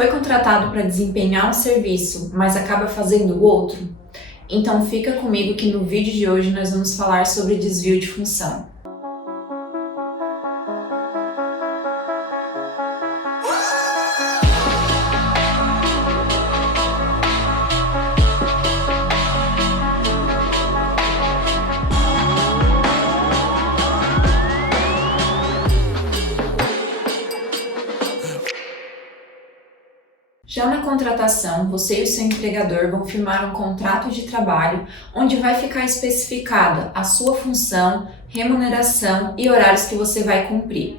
Foi contratado para desempenhar um serviço, mas acaba fazendo outro? Então fica comigo que no vídeo de hoje nós vamos falar sobre desvio de função. Já na contratação, você e o seu empregador vão firmar um contrato de trabalho onde vai ficar especificada a sua função, remuneração e horários que você vai cumprir.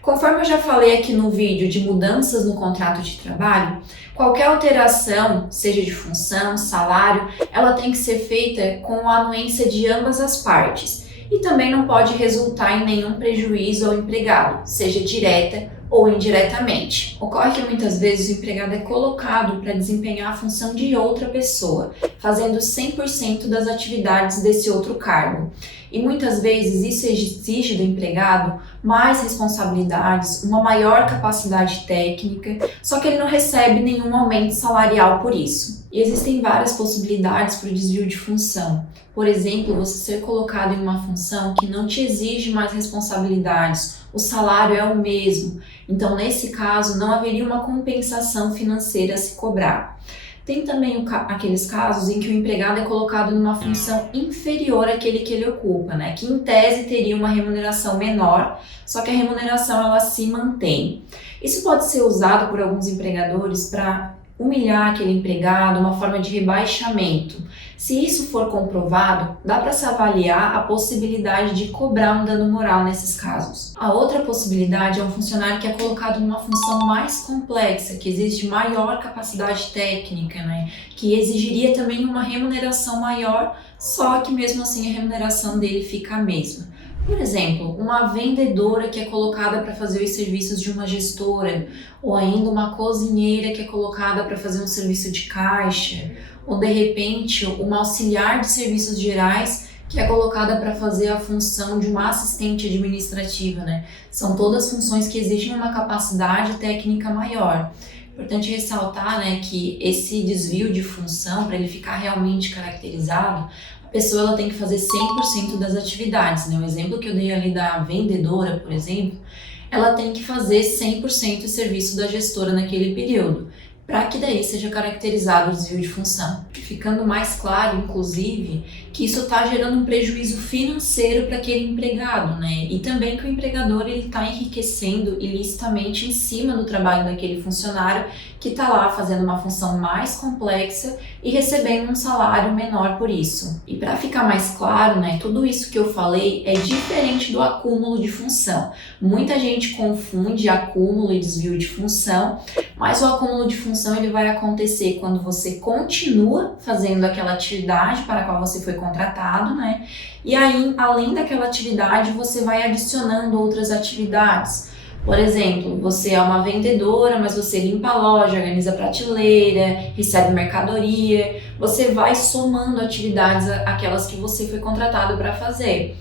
Conforme eu já falei aqui no vídeo de mudanças no contrato de trabalho, qualquer alteração, seja de função, salário, ela tem que ser feita com a anuência de ambas as partes e também não pode resultar em nenhum prejuízo ao empregado, seja direta ou indiretamente. Ocorre que muitas vezes o empregado é colocado para desempenhar a função de outra pessoa, fazendo 100% das atividades desse outro cargo. E muitas vezes isso exige do empregado mais responsabilidades, uma maior capacidade técnica, só que ele não recebe nenhum aumento salarial por isso. E existem várias possibilidades para o desvio de função. Por exemplo, você ser colocado em uma função que não te exige mais responsabilidades, o salário é o mesmo, então nesse caso não haveria uma compensação financeira a se cobrar. Tem também aqueles casos em que o empregado é colocado numa função inferior àquele que ele ocupa, né? Que em tese teria uma remuneração menor, só que a remuneração ela se mantém. Isso pode ser usado por alguns empregadores para humilhar aquele empregado, uma forma de rebaixamento. Se isso for comprovado, dá para se avaliar a possibilidade de cobrar um dano moral nesses casos. A outra possibilidade é um funcionário que é colocado numa função mais complexa, que exige maior capacidade técnica, né? Que exigiria também uma remuneração maior, só que mesmo assim a remuneração dele fica a mesma. Por exemplo, uma vendedora que é colocada para fazer os serviços de uma gestora, ou ainda uma cozinheira que é colocada para fazer um serviço de caixa, ou de repente uma auxiliar de serviços gerais que é colocada para fazer a função de uma assistente administrativa, né? São todas funções que exigem uma capacidade técnica maior. Importante ressaltar, né, que esse desvio de função, para ele ficar realmente caracterizado, a pessoa ela tem que fazer 100% das atividades, né? O exemplo que eu dei ali da vendedora, por exemplo, ela tem que fazer 100% do serviço da gestora naquele período, para que daí seja caracterizado o desvio de função. Ficando mais claro, inclusive, que isso está gerando um prejuízo financeiro para aquele empregado, né? E também que o empregador está enriquecendo ilicitamente em cima do trabalho daquele funcionário que está lá fazendo uma função mais complexa e recebendo um salário menor por isso. E para ficar mais claro, né, tudo isso que eu falei é diferente do acúmulo de função. Muita gente confunde acúmulo e desvio de função, mas o acúmulo de função ele vai acontecer quando você continua fazendo aquela atividade para a qual você foi contratado, né? E aí, além daquela atividade, você vai adicionando outras atividades. Por exemplo, você é uma vendedora, mas você limpa a loja, organiza a prateleira, recebe mercadoria. Você vai somando atividades àquelas que você foi contratado para fazer.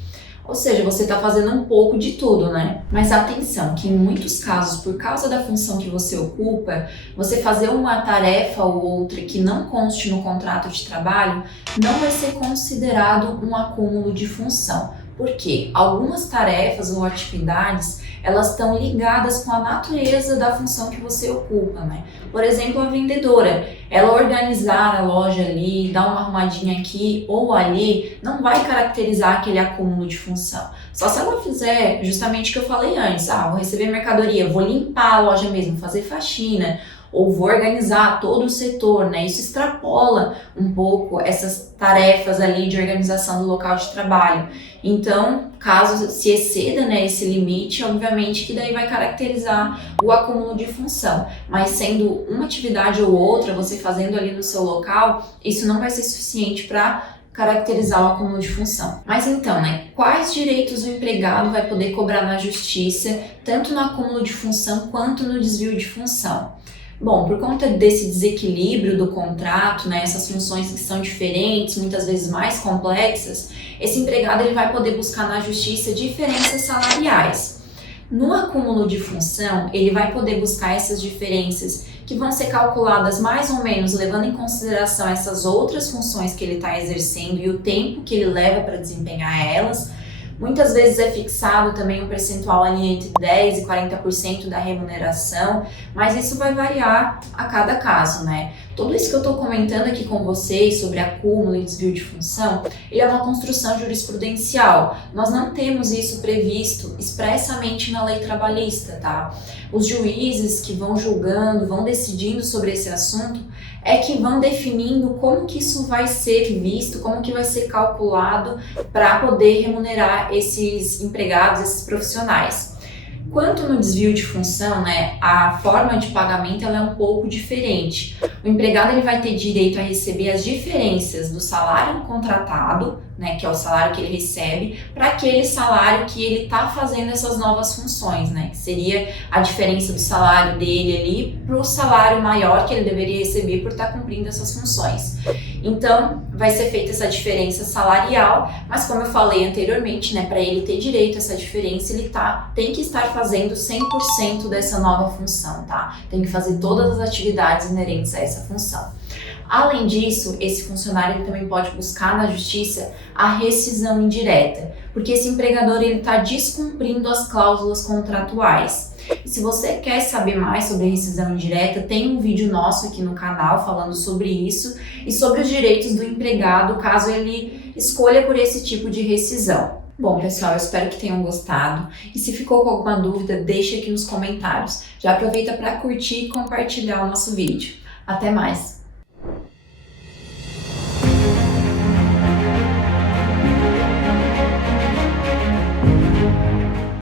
Ou seja, você está fazendo um pouco de tudo, né? Mas atenção, que em muitos casos, por causa da função que você ocupa, você fazer uma tarefa ou outra que não conste no contrato de trabalho não vai ser considerado um acúmulo de função. Por quê? Algumas tarefas ou atividades, elas estão ligadas com a natureza da função que você ocupa, né? Por exemplo, a vendedora, ela organizar a loja ali, dar uma arrumadinha aqui ou ali, não vai caracterizar aquele acúmulo de função. Só se ela fizer justamente o que eu falei antes, vou receber mercadoria, vou limpar a loja mesmo, fazer faxina, ou vou organizar todo o setor, né? Isso extrapola um pouco essas tarefas ali de organização do local de trabalho. Então, caso se exceda, né, esse limite, obviamente que daí vai caracterizar o acúmulo de função. Mas sendo uma atividade ou outra, você fazendo ali no seu local, isso não vai ser suficiente para caracterizar o acúmulo de função. Mas então, né, quais direitos o empregado vai poder cobrar na justiça, tanto no acúmulo de função quanto no desvio de função? Bom, por conta desse desequilíbrio do contrato, né, essas funções que são diferentes, muitas vezes mais complexas, esse empregado ele vai poder buscar na justiça diferenças salariais. No acúmulo de função, ele vai poder buscar essas diferenças que vão ser calculadas mais ou menos levando em consideração essas outras funções que ele está exercendo e o tempo que ele leva para desempenhar elas. Muitas vezes é fixado também um percentual ali entre 10% e 40% da remuneração, mas isso vai variar a cada caso, né? Tudo isso que eu estou comentando aqui com vocês sobre acúmulo e desvio de função, ele é uma construção jurisprudencial. Nós não temos isso previsto expressamente na lei trabalhista, tá? Os juízes que vão julgando, vão decidindo sobre esse assunto, é que vão definindo como que isso vai ser visto, como que vai ser calculado para poder remunerar esses empregados, esses profissionais. Quanto no desvio de função, né, a forma de pagamento ela é um pouco diferente. O empregado ele vai ter direito a receber as diferenças do salário contratado, né, que é o salário que ele recebe, para aquele salário que ele está fazendo essas novas funções, né, que seria a diferença do salário dele ali para o salário maior que ele deveria receber por estar cumprindo essas funções. Então, vai ser feita essa diferença salarial, mas como eu falei anteriormente, né, para ele ter direito a essa diferença, ele tem que estar fazendo 100% dessa nova função, tá? Tem que fazer todas as atividades inerentes a essa função. Além disso, esse funcionário ele também pode buscar na justiça a rescisão indireta, porque esse empregador está descumprindo as cláusulas contratuais. E se você quer saber mais sobre rescisão indireta, tem um vídeo nosso aqui no canal falando sobre isso e sobre os direitos do empregado caso ele escolha por esse tipo de rescisão. Bom, pessoal, eu espero que tenham gostado e se ficou com alguma dúvida, deixe aqui nos comentários. Já aproveita para curtir e compartilhar o nosso vídeo. Até mais!